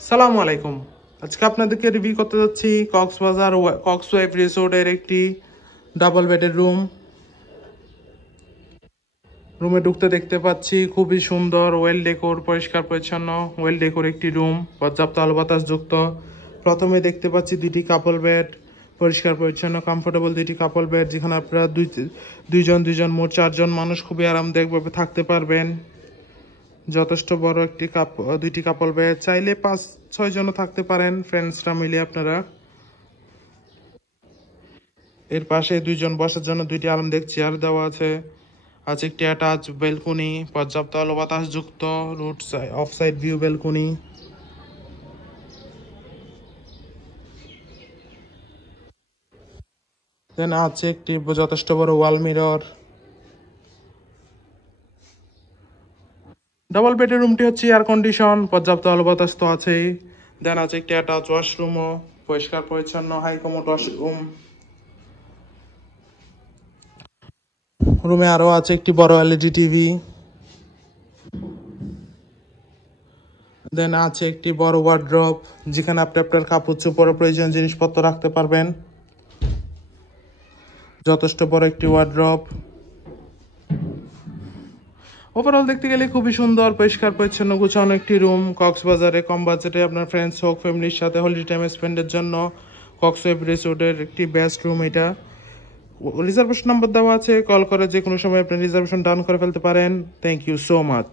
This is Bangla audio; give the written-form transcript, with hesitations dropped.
সালামু আলাইকুম। আজকে আপনাদেরকে রিভিউ করতে যাচ্ছি কক্সবাজার কক্সওয়েভ রিসোর্টের একটি ডাবল বেডের রুমে ঢুকতে দেখতে পাচ্ছি খুবই সুন্দর, ওয়েল ডেকোর, পরিষ্কার পরিচ্ছন্ন, ওয়েল ডেকোর একটি রুম, পর্যাপ্ত আলো বাতাস যুক্ত। প্রথমে দেখতে পাচ্ছি দুইটি কাপল বেড, পরিষ্কার পরিচ্ছন্ন কমফোর্টেবল দুইটি কাপল বেড, যেখানে আপনারা দুইজন মোট 4 জন মানুষ খুবই আরামদায়কভাবে থাকতে পারবেন। যথেষ্ট বড় দুইটি কাপল বেড, চাইলে 5-6 জনও থাকতে পারেন ফ্রেন্ডসরা মিলে আপনারা। এর পাশে 2 জন বসার জন্য দুইটি আরামদায়ক চেয়ার দেওয়া আছে। আছে একটি অ্যাটাচ বেলকনি, পর্যাপ্ত আলো বাতাস যুক্ত অফ সাইড ভিউ বেলকনি। দেন আছে একটি যথেষ্ট বড় ওয়াল মিরর। ডাবল বেডের রুমটি হচ্ছে এয়ার কন্ডিশন, পর্যাপ্ত আলো বাতাস তো আছেই। দেন আছে একটি অ্যাটাচ ওয়াশরুমও, পরিষ্কার পরিচ্ছন্ন হাই কমোড ওয়াশরুম। রুমে আরও আছে একটি বড় এলইডি টিভি। দেন আছে একটি বড় ওয়ার্ড্রপ, যেখানে আপনি আপনার কাপড় চোপড় প্রয়োজনীয় জিনিসপত্র রাখতে পারবেন। যথেষ্ট বড় একটি ওয়ার্ড্রপ। ওভারঅল দেখতে গেলে খুবই সুন্দর, পরিষ্কার পরিচ্ছন্ন গুছানো একটি রুম। কক্সবাজারে কম বাজেটে আপনার ফ্রেন্ডস হোক ফ্যামিলির সাথে হলিডে টাইম স্পেন্ডের জন্য কক্সওয়েভ রিসোর্টের একটি বেস্ট রুম এটা। রিজার্ভেশন নাম্বার দেওয়া আছে, কল করে যে কোনো সময় আপনি রিজার্ভেশন ডান করে ফেলতে পারেন। Thank you so much.